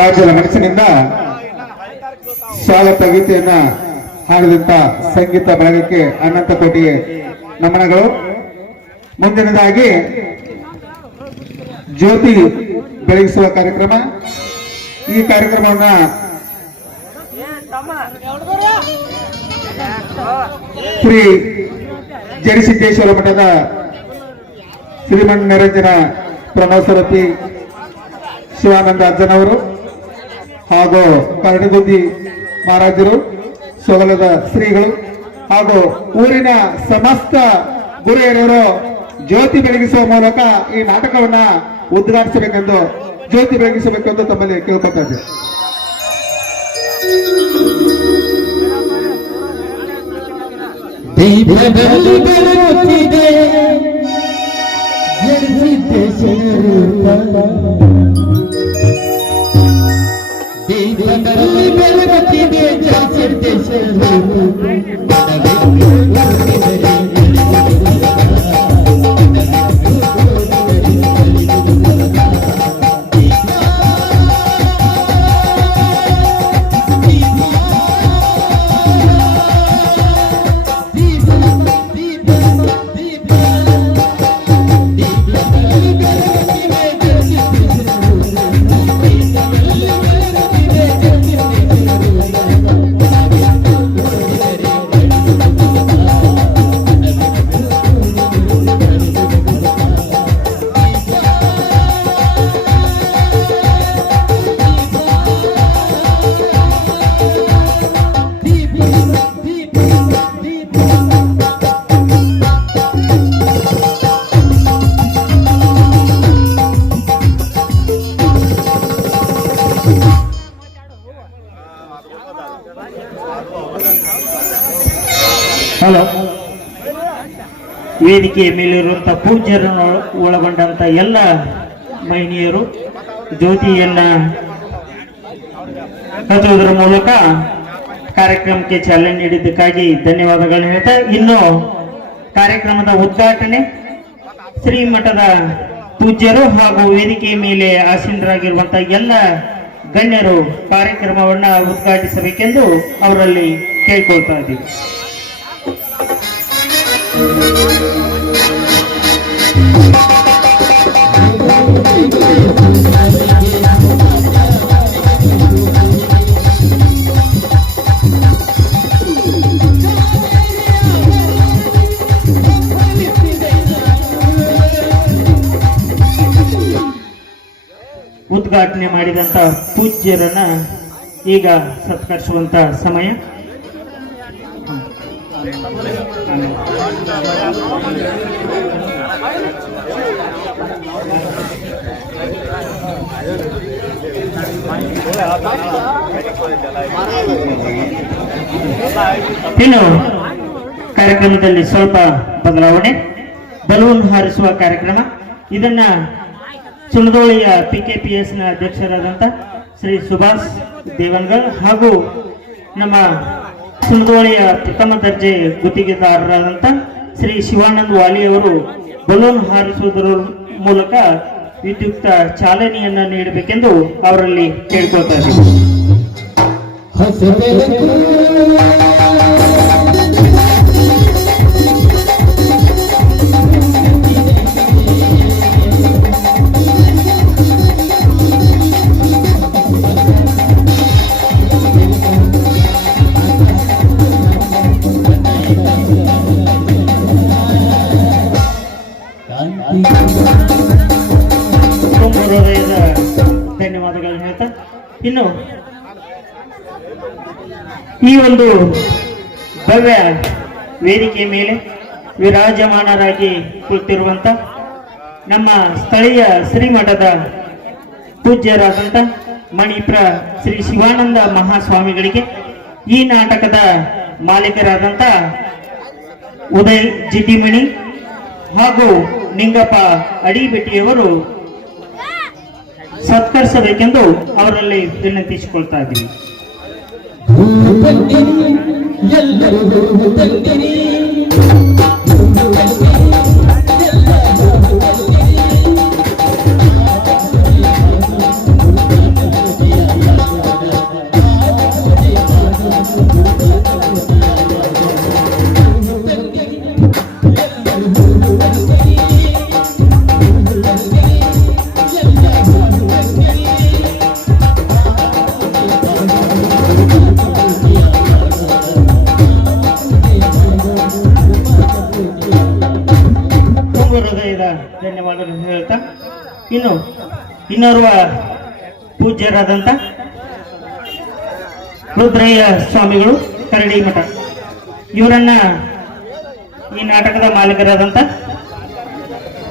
ರಾಜ್ಯದ ಮನಸ್ಸಿನಿಂದ ಸ್ವಾಗತ ಗೀತೆಯನ್ನ ಹಾಡಿದಂತ ಸಂಗೀತ ಬಳಗಕ್ಕೆ ಅನಂತ ಕೋಟಿಗೆ ನಮನಗಳು. ಮುಂದಿನದಾಗಿ ಜ್ಯೋತಿ ಬೆಳಗಿಸುವ ಕಾರ್ಯಕ್ರಮ. ಈ ಕಾರ್ಯಕ್ರಮವನ್ನ ಶ್ರೀ ಜಡಿಸಿದ್ದೇಶ್ವರ ಮಠದ ಶ್ರೀಮನ್ ನಿರಂಜನ ಪ್ರಣವಸರತಿ ಶಿವಾನಂದ ಅಜ್ಜನವರು ಹಾಗೂ ಕರಡಿಗುದ್ದಿ ಮಹಾರಾಜರು, ಸೊಗಲದ ಶ್ರೀಗಳು ಹಾಗೂ ಊರಿನ ಸಮಸ್ತ ಗುರುಹಿರಿಯರು ಜ್ಯೋತಿ ಬೆಳಗಿಸುವ ಮೂಲಕ ಈ ನಾಟಕವನ್ನ ಉದ್ಘಾಟಿಸಬೇಕೆಂದು, ಜ್ಯೋತಿ ಬೆಳಗಿಸಬೇಕೆಂದು ತಮ್ಮಲ್ಲಿ ಕೇಳ್ಕೊತಾ ಇದ್ದೇವೆ. ದೀಪದಲ್ಲಿ ಬೆಳಗುತ್ತಿದೆ ದೀಪದಲ್ಲಿ ಬೆಳಗುತ್ತಿದೆ ಜಯಸಿದ್ದೇಶ್ವರ ಹಲೋ. ವೇದಿಕೆಯ ಮೇಲಿರುವಂತಹ ಪೂಜ್ಯರನ್ನು ಒಳಗೊಂಡಂತ ಎಲ್ಲ ಮಹಿಳೆಯರು ಜ್ಯೋತಿಯನ್ನ ಹಚ್ಚುವುದರ ಮೂಲಕ ಕಾರ್ಯಕ್ರಮಕ್ಕೆ ಚಾಲನೆ ನೀಡಿದ್ದಕ್ಕಾಗಿ ಧನ್ಯವಾದಗಳನ್ನು ಹೇಳ್ತಾ, ಇನ್ನು ಕಾರ್ಯಕ್ರಮದ ಉದ್ಘಾಟನೆ ಶ್ರೀಮಠದ ಪೂಜ್ಯರು ಹಾಗೂ ವೇದಿಕೆಯ ಮೇಲೆ ಆಸೀನರಾಗಿರುವಂತಹ ಎಲ್ಲ ಗಣ್ಯರು ಕಾರ್ಯಕ್ರಮವನ್ನ ಉದ್ಘಾಟಿಸಬೇಕೆಂದು ಅವರಲ್ಲಿ ಕೇಳ್ಕೊಳ್ತಾ ಇದ್ದೀವಿ. ಉದ್ಘಾಟನೆ ಮಾಡಿದಂತ ಪೂಜ್ಯರನ್ನ ಈಗ ಸತ್ಕರಿಸುವಂತ ಸಮಯ. ಇನ್ನು ಕಾರ್ಯಕ್ರಮದಲ್ಲಿ ಸ್ವಲ್ಪ ಬದಲಾವಣೆ, ಬಲೂನ್ ಹಾರಿಸುವ ಕಾರ್ಯಕ್ರಮ. ಇದನ್ನ ಸುಣದೋಳಿಯ PKPS ನ ಅಧ್ಯಕ್ಷರಾದಂಥ ಶ್ರೀ ಸುಭಾಷ್ ದೇವನ್ಗಲ್ ಹಾಗೂ ನಮ್ಮ ಸುಣದೋಳಿಯ ಪ್ರಥಮ ದರ್ಜೆ ಗುತ್ತಿಗೆದಾರರಾದಂಥ ಶ್ರೀ ಶಿವಾನಂದ್ ವಾಲಿ ಅವರು ಬಲೂನ್ ಹಾರಿಸುವುದರ ಮೂಲಕ ವಿದ್ಯುಕ್ತ ಚಾಲನೆಯನ್ನ ನೀಡಬೇಕೆಂದು ಅವರಲ್ಲಿ ಕೇಳ್ಕೊಳ್ತಾ ಇದ್ದೀವಿ. ಹೃದಯದ ಧನ್ಯವಾದಗಳನ್ನು ಹೇಳ್ತಾ, ಇನ್ನು ಈ ಒಂದು ಭವ್ಯ ವೇದಿಕೆ ಮೇಲೆ ವಿರಾಜಮಾನರಾಗಿ ಕುಳಿತಿರುವಂತ ನಮ್ಮ ಸ್ಥಳೀಯ ಶ್ರೀಮಠದ ಪೂಜ್ಯರಾದಂಥ ಮಣಿಪ್ರ ಶ್ರೀ ಶಿವಾನಂದ ಮಹಾಸ್ವಾಮಿಗಳಿಗೆ, ಈ ನಾಟಕದ ಮಾಲೀಕರಾದಂಥ ಉದಯ್ ಜಿಡ್ಡಿಮಣಿ ಹಾಗೂ ನಿಂಗಪ್ಪ ಅಡಿಬೆಟ್ಟಿಯವರು ಸತ್ಕರಿಸಬೇಕೆಂದು ಅವರಲ್ಲಿ ವಿನಂತಿಸಿಕೊಳ್ತಾ ಇದ್ದೀವಿ. ಧನ್ಯವಾದಗಳು ಹೇಳ್ತಾ ಇನ್ನು ಇನ್ನೋರ್ವ ಪೂಜ್ಯರಾದಂಥ ರುದ್ರಯ್ಯ ಸ್ವಾಮಿಗಳು ಕರಡಿ ಮಠ ಇವರನ್ನ ಈ ನಾಟಕದ ಮಾಲೀಕರಾದಂಥ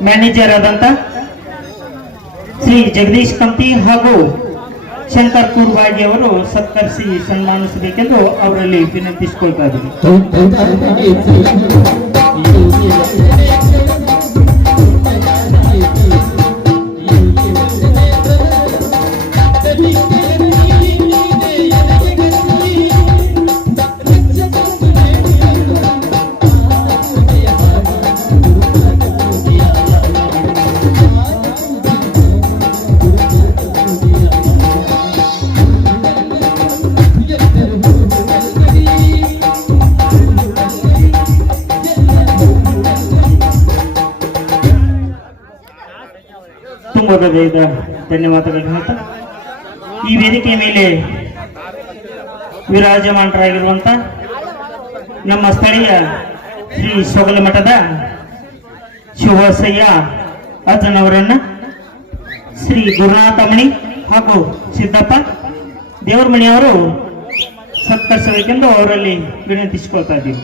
ಮ್ಯಾನೇಜರ್ ಆದಂಥ ಶ್ರೀ ಜಗದೀಶ್ ಕಂತಿ ಹಾಗೂ ಶಂಕರ್ ಕೂರ್ಬಾಗಿ ಅವರು ಸತ್ಕರಿಸಿ ಸನ್ಮಾನಿಸಬೇಕೆಂದು ಅವರಲ್ಲಿ ವಿನಂತಿಸಿಕೊಳ್ತಾ ಇದ್ದೀವಿ. ತುಂಬದ ಧನ್ಯವಾದಗಳು ಹೇಳ್ತಾ ಈ ವೇದಿಕೆಯ ಮೇಲೆ ವಿರಾಜಮಾನರಾಗಿರುವಂತ ನಮ್ಮ ಸ್ಥಳೀಯ ಶ್ರೀ ಸೊಗಲ ಮಠದ ಶಿವಸಯ್ಯ ಅಜ್ಜನವರನ್ನ ಶ್ರೀ ಗುರುನಾಥಮಣಿ ಹಾಗೂ ಸಿದ್ದಪ್ಪ ದೇವರಮಣಿಯವರು ಸತ್ಕರಿಸಬೇಕೆಂದು ಅವರಲ್ಲಿ ವಿನಂತಿಸಿಕೊಳ್ತಾ ಇದ್ದೀವಿ.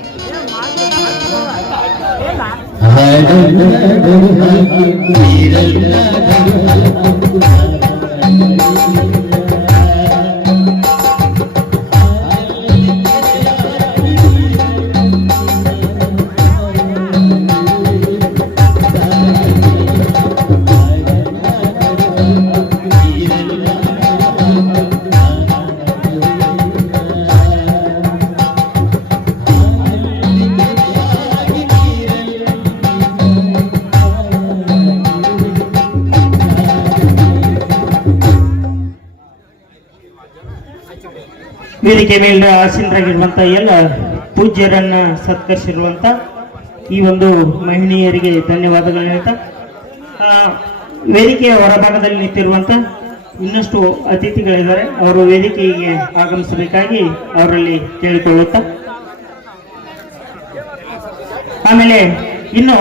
ವೇದಿಕೆ ಮೇಲೆ ಆಸೀನರಾಗಿರುವಂತ ಎಲ್ಲ ಪೂಜ್ಯರನ್ನ ಸತ್ಕರಿಸಿರುವಂತ ಈ ಒಂದು ಮಹಿಳೆಯರಿಗೆ ಧನ್ಯವಾದಗಳು ಹೇಳ್ತಾ ವೇದಿಕೆಯ ಹೊರಭಾಗದಲ್ಲಿ ನಿಂತಿರುವಂತ ಇನ್ನಷ್ಟು ಅತಿಥಿಗಳಿದ್ದಾರೆ, ಅವರು ವೇದಿಕೆಗೆ ಆಗಮಿಸಬೇಕಾಗಿ ಅವರಲ್ಲಿ ಕೇಳಿಕೊಳ್ಳುತ್ತಾ ಆಮೇಲೆ ಇನ್ನು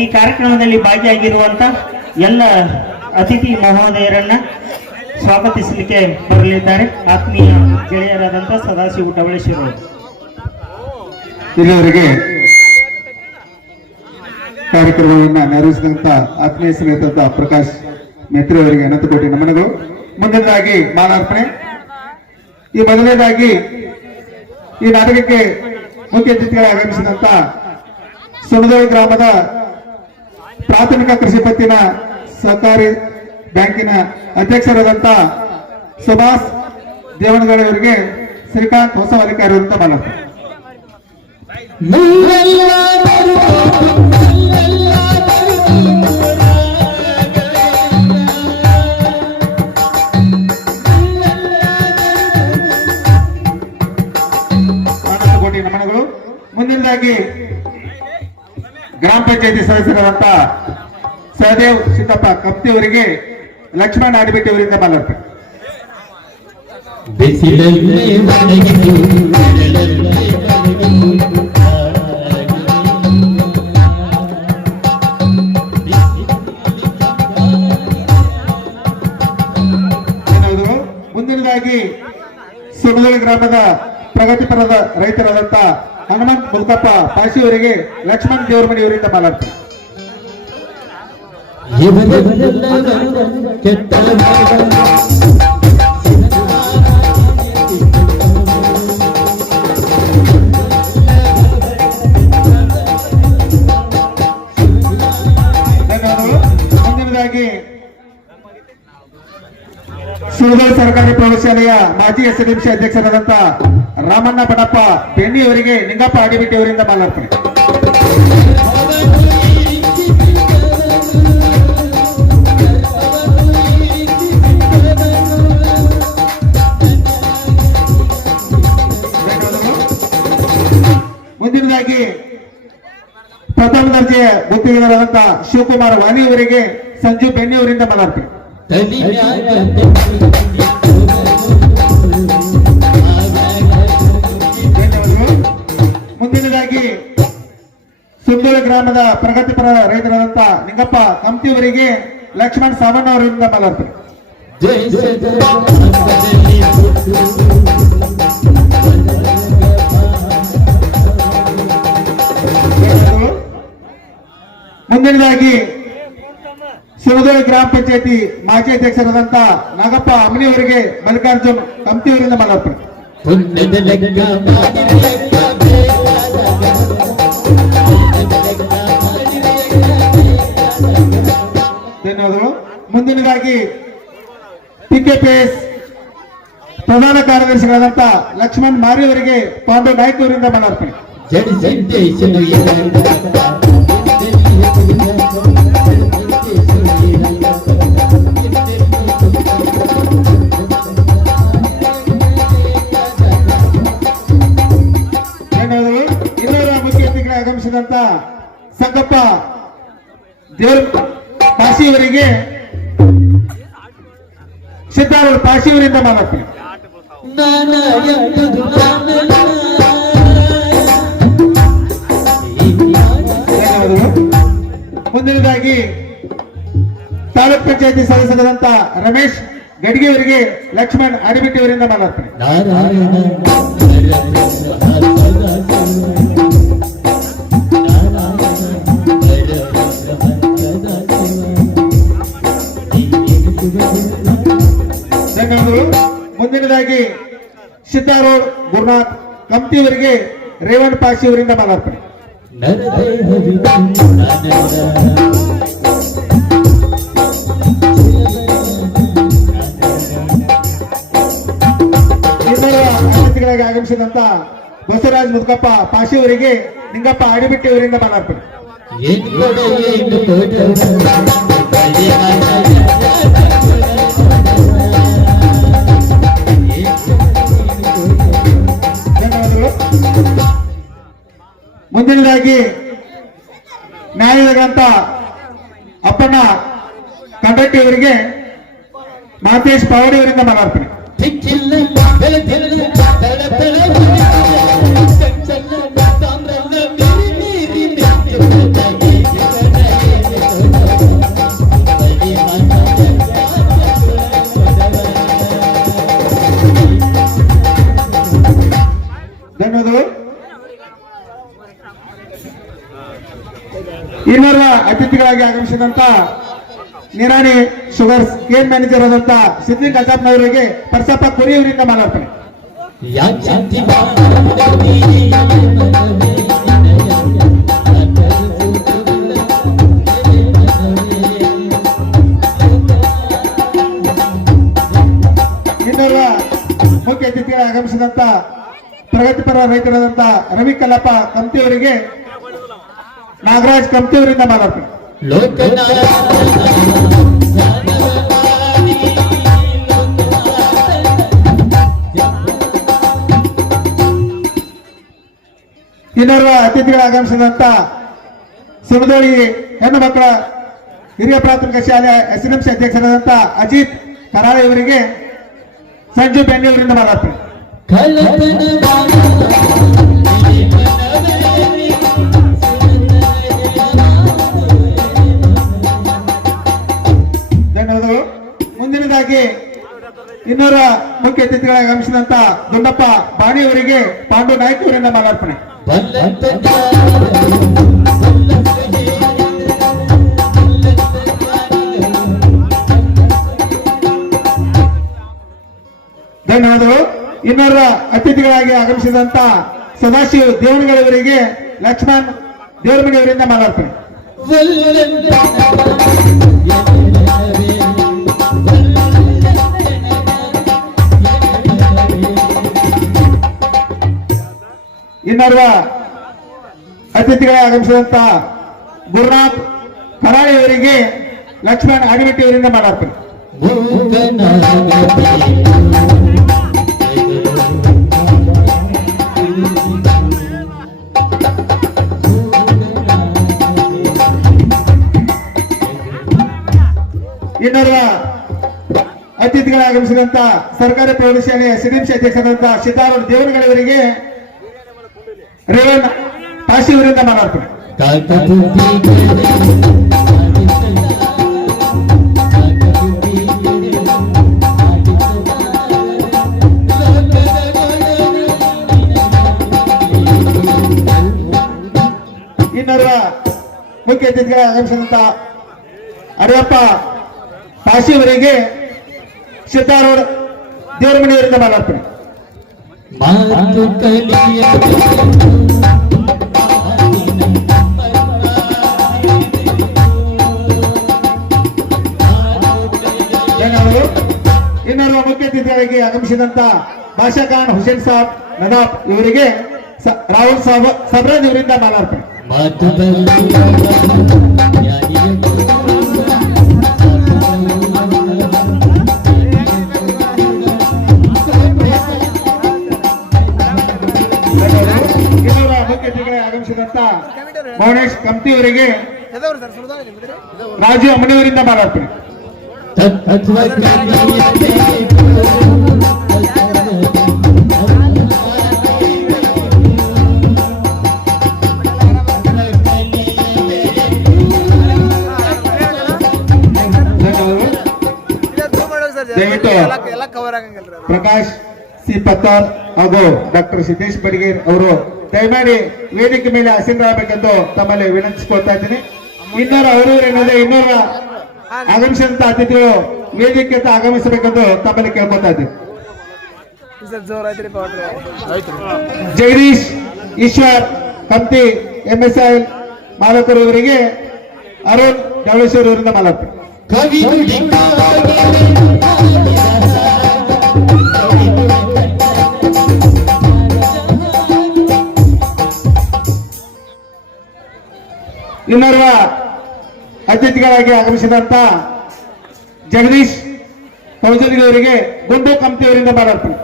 ಈ ಕಾರ್ಯಕ್ರಮದಲ್ಲಿ ಭಾಗಿಯಾಗಿರುವಂತ ಎಲ್ಲ ಅತಿಥಿ ಮಹೋದಯರನ್ನ ಸ್ವಾಗತಿಸಲಿಕ್ಕೆ ಬರಲಿದ್ದಾರೆ ಆತ್ಮೀಯ ಗೆಳೆಯರಾದಂಥ ಸದಾಶಿವ ಡವಳೇಶ್ವರ. ಇಲ್ಲಿವರೆಗೆ ಕಾರ್ಯಕ್ರಮವನ್ನು ನೆರವೇರಿಸಿದಂತ ಆತ್ಮೀಯ ಸ್ನೇಹಿತ ಪ್ರಕಾಶ್ ಮೇತ್ರಿ ಅವರಿಗೆ ಅನಂತ ಕೋಟಿ ನಮನಗಳು. ಮುಂದಿನದಾಗಿ ಮಾಲಾರ್ಪಣೆ. ಈ ಮೊದಲನೇದಾಗಿ ಈ ನಾಟಕಕ್ಕೆ ಮುಖ್ಯ ಅತಿಥಿಗಳು ಆಗಮಿಸಿದಂತ ಸುಣದೋಳಿ ಗ್ರಾಮದ ಪ್ರಾಥಮಿಕ ಕೃಷಿ ಪತ್ತಿನ ಸಹಕಾರಿ ಬ್ಯಾಂಕಿನ ಅಧ್ಯಕ್ಷರಾದಂತ ಸುಭಾಷ್ ದೇವನಗೌಡವರಿಗೆ ಶ್ರೀಕಾಂತ್ ಹೊಸ ಅಧಿಕಾರಿ ಅಂತ ಮಾತಾಡ್ತಾರೆ. ಕೋಟಿ ನಮನಗಳು. ಮುಂದಿನದಾಗಿ ಗ್ರಾಮ ಪಂಚಾಯತಿ ಸದಸ್ಯರಾದಂತ ಸಹದೇವ್ ಸಿದ್ದಪ್ಪ ಕಪ್ತಿ ಅವರಿಗೆ ಲಕ್ಷ್ಮಣ ಆಡಿಬಿಟ್ಟಿ ಅವರಿಂದ ಮಾತಾಡ್ತಾರೆ. ಮುಂದಿನದಾಗಿ ಸುಣದೋಳಿ ಗ್ರಾಮದ ಪ್ರಗತಿಪರದ ರೈತರಾದಂತ ಹನುಮಂತ್ ಮುಲ್ಕಪ್ಪ ಪಾಶಿ ಅವರಿಗೆ ಲಕ್ಷ್ಮಣ್ ದೇವರಮಣಿ ಅವರಿಂದ ಮಾತಾಡ್ತಾರೆ. ಮುಂದಿನದಾಗಿ ಸುಣದೋಳಿ ಸರ್ಕಾರಿ ಪ್ರೌಢಶಾಲೆಯ ಮಾಜಿ ಎಸ್ಎಂಸಿ ಅಧ್ಯಕ್ಷರಾದಂತ ರಾಮಣ್ಣ ಬಣಪ್ಪ ಬೆಣ್ಣಿ ಅವರಿಗೆ ನಿಂಗಪ್ಪ ಆಡಿಬಿಟ್ಟಿ ಅವರಿಂದ ಮಾತಾಡ್ತಾರೆ. ಮುಂದಿನದಾಗಿ ಪ್ರಥಮ ದರ್ಜೆಯ ಗುತ್ತಿಗೆದಾರರಾದಂತ ಶಿವಕುಮಾರ್ ವಾಣಿ ಅವರಿಗೆ ಸಂಜು ಬೆಣ್ಣಿ ಅವರಿಂದ ಮಾತಾಡ್ತಾರೆ. ಮುಂದಿನದಾಗಿ ಸುಂದೋಳಿ ಗ್ರಾಮದ ಪ್ರಗತಿಪರ ರೈತರಾದಂತ ನಿಂಗಪ್ಪ ಕಂಪ್ತಿಯವರಿಗೆ ಲಕ್ಷ್ಮಣ್ ಸಾವಣ್ಣ ಅವರಿಂದ ಮಾಲಾರ್ಪಣೆ. ಮುಂದಿನದಾಗಿ ಸುರದೋಳಿ ಗ್ರಾಮ ಪಂಚಾಯತಿ ಮಾಜಿ ಅಧ್ಯಕ್ಷರಾದಂತ ನಾಗಪ್ಪ ಅಮನಿಯವರಿಗೆ ಮಲ್ಲಿಕಾರ್ಜುನ್ ಕಂಪ್ತಿಯವರಿಂದ ಮಾಲಾರ್ಪಣೆ. ಧನ್ಯವಾದಗಳು. ಮುಂದಿನದಾಗಿ ಪಿಕೆಪಿಎಸ್ ಪ್ರಧಾನ ಕಾರ್ಯದರ್ಶಿಗಳಾದಂತ ಲಕ್ಷ್ಮಣ್ ಮಾರಿ ಅವರಿಗೆ ಪಾಂಡು ನಾಯ್ಕ ಅವರಿಂದ ಮಾಲಾರ್ಪಣೆ. ಧನ್ಯವಾದಗಳು. ಇನ್ನೂರ ಮುಖ್ಯ ಅತಿಥಿಗಳ ಆಗಮಿಸಿದಂತ ಸಂಗಪ್ಪ ದೇವ್ರ ಪಾಶಿಯವರಿಗೆ ಸಿದ್ದಾರೂಢ ಪಾಶಿಯವರಿಂದ ಮಾಲಾರ್ಪಣೆ. ಮುಂದಿನದಾಗಿ ತಾಲೂಕ್ ಪಂಚಾಯತಿ ಸದಸ್ಯರಾದಂತ ರಮೇಶ್ ಗಡ್ಗೆ ಅವರಿಗೆ ಲಕ್ಷ್ಮಣ್ ಅಡಿಬಿಟ್ಟಿ ಅವರಿಂದ ಮಾಲಾರ್ಪಣೆ. ಧನ್ಯವಾದಗಳು. ಮುಂದಿನದಾಗಿ ಸಿದ್ದಾರೂಢ ಗುರುನಾಥ್ ಕಂಪ್ತಿಯವರಿಗೆ ರೇವಣ್ ಪಾಶಿ ಅವರಿಂದ ಮಾಲಾರ್ಪಣೆ. ಇನ್ನೂರ ಅತಿಥಿಗಳಾಗಿ ಆಗಮಿಸಿದಂತ ಬಸವರಾಜ್ ಮುದ್ಕಪ್ಪ ಪಾಶಿ ಅವರಿಗೆ ನಿಂಗಪ್ಪ ಅಡಿಬಿಟ್ಟಿ ಅವರಿಂದ ಮಾಲಾರ್ಪಣೆ. ಮುಂದಿನದಾಗಿ ನ್ಯಾಯಾಲಯದಂತ ಅಪ್ಪಣ್ಣ ಕಂಡಟ್ಟಿ ಅವರಿಗೆ ಮಾತೇಶ್ ಪಾವಡಿ ಅವರಿಂದ ಮಾಲಾರ್ಪಣೆ. ಧನ್ಯವಾದಗಳು. ಇನ್ನೂರ ಅತಿಥಿಗಳಾಗಿ ಆಗಮಿಸಿದಂತ ನಿರಾಣಿ ಶುಗರ್ಸ್ ಕೇನ್ ಮ್ಯಾನೇಜರ್ ಆದಂತ ಸಿದ್ದಿ ಕಸಾಪ್ನವರಿಗೆ ಪರ್ಸಪ್ಪ ಕುರಿ ಅವರಿಂದ ಮಾಲಾರ್ಪಣೆ. ಇನ್ನೂರ ಮುಖ್ಯ ಅತಿಥಿಗಳಾಗಿ ಆಗಮಿಸಿದಂತ ಪ್ರಗತಿಪರ ರೈತರಾದಂತ ರವಿ ಕಲ್ಲಪ್ಪ ಕಂಪ್ತಿಯವರಿಗೆ ನಾಗರಾಜ್ ಕಂಪ್ತಿಯವರಿಂದ ಮಾಲಾರ್ಪಣೆ. ಇನ್ನೋರ್ವ ಅತಿಥಿಗಳ ಆಗಮಿಸಿದಂತ ಸುಮದೋಳಿ ಹೆಣ್ಣು ಮಕ್ಕಳ ಹಿರಿಯ ಪ್ರಾಥಮಿಕ ಶಾಲೆ ಎಸ್ಎಂಸಿ ಅಧ್ಯಕ್ಷರಾದಂತ ಅಜಿತ್ ಕರಾಳೆ ಇವರಿಗೆ ಸಂಜು ಬೆಂಗಳೂರಿನಿಂದ ಮಾಲಾರ್ಪಣೆ. ಧನ್ಯವಾದಗಳು. ಮುಂದಿನದಾಗಿ ಇನ್ನೂರ ಮುಖ್ಯ ಅತಿಥಿಗಳಾಗಿ ಆಗಮಿಸಿದಂತ ದುಂಡಪ್ಪ ಬಾಣಿ ಅವರಿಗೆ ಪಾಂಡು ನಾಯ್ಕ ಅವರಿಂದ ಮಾಲಾರ್ಪಣೆ. ಧನ್ಯವಾದಗಳು. ಇನ್ನೂರ ಅತಿಥಿಗಳಾಗಿ ಆಗಮಿಸಿದಂತ ಸದಾಶಿವ ದೇವನಗಳವರಿಗೆ ಲಕ್ಷ್ಮಣ್ ದೇವರಮಣಿ ಅವರಿಂದ ಮಾಲಾರ್ಪಣೆ. ಇನ್ನೋರ್ವ ಅತಿಥಿಗಳಾಗಿ ಆಗಮಿಸಿದಂತ ಗುರುನಾಥ್ ಕರಾಳಿ ಅವರಿಗೆ ಲಕ್ಷ್ಮಣ್ ಅಡಿಬಿಟ್ಟಿ ಅವರಿಂದ ಮಾಲಾರ್ಪಣೆ. ಇನ್ನೋರ್ವ ಅತಿಥಿಗಳಾಗಿ ಆಗಮಿಸಿದಂತ ಸರ್ಕಾರಿ ಪ್ರೌಢಶಾಲೆಯ ಸಿಡಿಂಶಿ ಅಧ್ಯಕ್ಷರಾದಂತಹ ಸಿದ್ದಾರೂಢ ದೇವನಗಳವರಿಗೆ ರೇವಣ್ ಪಾಶಿ ಅವರಿಂದ ಮಾಲಾರ್ಪಣೆ. ಇನ್ನೋರ್ವ ಮುಖ್ಯ ಅತಿಥಿಗಳ ಆಗಮಿಸಿದಂತ ಅರಿಯಪ್ಪ ಪಾಶಿ ಅವರಿಗೆ ಸಿದ್ದಾರೂಢ ದೇವರ ಮನೆಯವರಿಂದ ಮಾಲಾರ್ಪಣೆ. ಮಾತು ಕಲಿಯ ಧನ್ಯವಾದಗಳು. ಇನ್ನೋರ್ವ ಮುಖ್ಯ ಅತಿಥಿಗಳಿಗೆ ಆಗಮಿಸಿದಂತ ಬಾಷಾ ಖಾನ್ ಹುಸೇನ್ ಸಾಬ್ ನದಾಬ್ ಇವರಿಗೆ ರಾಹುಲ್ ಸಾಬ್ ಸಬ್ರಾಜ್ ಇವರಿಂದ ಮಾಲಾರ್ಪಣೆ. ಮಾತು ಇನ್ನೋರ್ವ ಮುಖ್ಯ ಅತಿಥಿಗಳಿಗೆ ಆಗಮಿಸಿದಂತ ಮೌನೇಶ್ ಕಮ್ತಿ ಅವರಿಗೆ ರಾಜು ಅಮ್ಮನಿಯವರಿಂದ ಮಾಲಾರ್ಪಣೆ. ದಯವಿಟ್ಟು ಪ್ರಕಾಶ್ ಸಿ ಪತ್ತಾರ್ ಹಾಗೂ ಡಾಕ್ಟರ್ ಸಿದ್ದೇಶ್ ಬಡಿಗೇರ್ ಅವರು ದಯಮಾಡಿ ವೇದಿಕೆ ಮೇಲೆ ಆಸೀನರಾಗಬೇಕೆಂದು ತಮ್ಮಲ್ಲಿ ವಿನಂತಿಸಿಕೊಳ್ತಾ ಇದ್ದೀನಿ. ಇನ್ನೂರ ಆಗಮಿಸಿದಂತ ಅತಿಥಿಗಳು ವೇದಿಕೆ ಆಗಮಿಸಬೇಕೆಂದು ತಮ್ಮಲ್ಲಿ ಕೇಳ್ಕೊತಾ ಇದ್ದೀನಿ. ಜಗದೀಶ್ ಈಶ್ವರ್ ಕಂತಿ ಎಂಎಸ್ಐ ಮಾಲಕರು ಇವರಿಗೆ ಅರುಣ್ ಡವಳೇಶ್ವರ್ ಅವರಿಂದ ಮಾಲಾರ್ಪಣೆ. ಕವಿ ಇನ್ನೋರ್ವ ಅತಿಥಿಗಳಾಗಿ ಆಗಮಿಸಿದಂತ ಜಗದೀಶ್ ಕೌಜಲ್ಗಿ ಅವರಿಗೆ ಗುಂಡು ಕಂಪ್ತಿ ಅವರಿಂದ ಮಾಲಾರ್ಪಣೆ.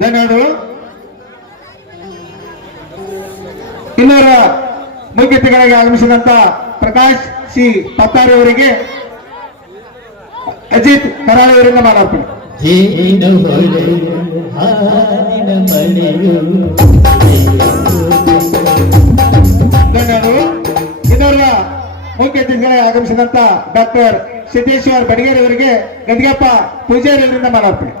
ಧನ್ಯವಾದಗಳು. ಇನ್ನೋರ್ವ ಮುಖ್ಯ ಅತಿಥಿಗಳಾಗಿ ಆಗಮಿಸಿದಂತ ಪ್ರಕಾಶ್ ಸಿ ಪತ್ತಾರಿ ಅವರಿಗೆ ಅಜಿತ್ ಕರಾಳಿ ಅವರಿಂದ ಮಾಲಾರ್ಪಣೆ. ಧನ್ಯವಾದಗಳು. ಇನ್ನೋರ್ವ ಮುಖ್ಯ ಅತಿಥಿಗಳಾಗಿ ಆಗಮಿಸಿದಂತ ಡಾಕ್ಟರ್ ಸಿದ್ದೇಶ್ವರ್ ಬಡಿಗೇರ್ ಅವರಿಗೆ ಗದಿಗಪ್ಪ ಪೂಜಾರಿ ಅವರಿಂದ ಮಾಲಾರ್ಪಣೆ.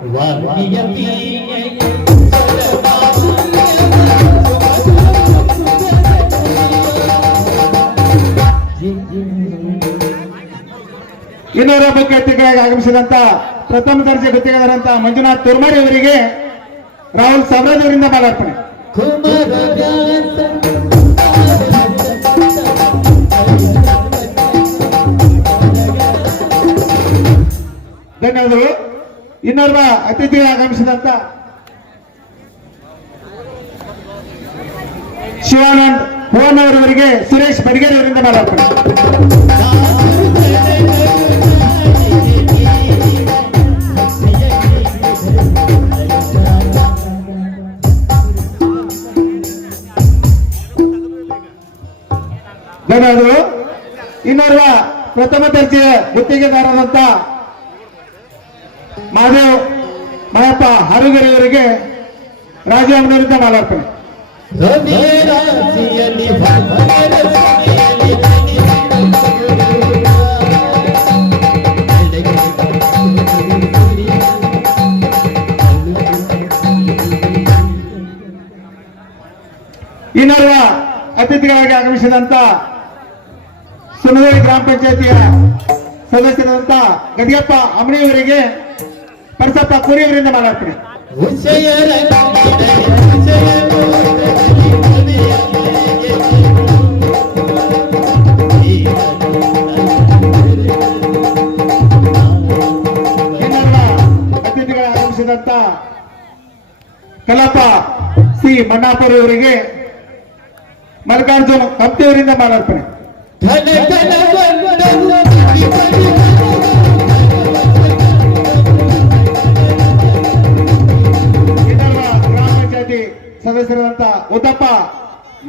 ಇನ್ನೋರ್ವ ಮುಖ್ಯ ಅತಿಥಿಗಳಾಗಿ ಆಗಮಿಸಿದಂತ ಪ್ರಥಮ ದರ್ಜೆ ಗುತ್ತಿಗೆದಾರಂತ ಮಂಜುನಾಥ್ ತೋರ್ಮಾರಿ ಅವರಿಗೆ ರಾಹುಲ್ ಸಬ್ರಾಜ್ ಅವರಿಂದ ಮಾಲಾರ್ಪಣೆ. ಧನ್ಯವಾದಗಳು. ಇನ್ನೋರ್ವ ಅತಿಥಿಗಳು ಆಗಮಿಸಿದಂತ ಶಿವಾನಂದ್ ಭುವನ್ ಅವರವರಿಗೆ ಸುರೇಶ್ ಬಡಿಗೇರಿ ಅವರಿಂದ ಮಾಲಾರ್ಪಣೆ. ಧನ್ಯವಾದಗಳು. ಇನ್ನೋರ್ವ ಪ್ರಥಮ ದರ್ಜೆಯ ಗುತ್ತಿಗೆದಾರರಾದಂತ ಮಾದೇವ್ ಮಯಪ್ಪ ಹಾರುಗೆರೆ ಅವರಿಗೆ ರಾಜಾಮನವರಿಂದ ಮಾಲಾರ್ಪಣೆ. ಇನ್ನೋರ್ವ ಅತಿಥಿಗಳಾಗಿ ಆಗಮಿಸಿದಂತ ಸುನಗರಿ ಗ್ರಾಮ ಪಂಚಾಯತಿಯ ಸದಸ್ಯರಾದಂತ ಗದಿಯಪ್ಪ ಅಮಣಿಯವರಿಗೆ ಪರಸಪ್ಪ ಕೋರಿಯವರಿಂದ ಮಾಲಾರ್ಪಣೆ. ಇನ್ನೋರ್ವ ಅತಿಥಿಗಳ ಆಗಮಿಸಿದಂತ ಕಲಪ ಸಿ ಮಣ್ಣಾಪುರ ಅವರಿಗೆ ಮಲ್ಲಿಕಾರ್ಜುನ್ ಕಂಪ್ತಿಯವರಿಂದ ಮಾಲಾರ್ಪಣೆ.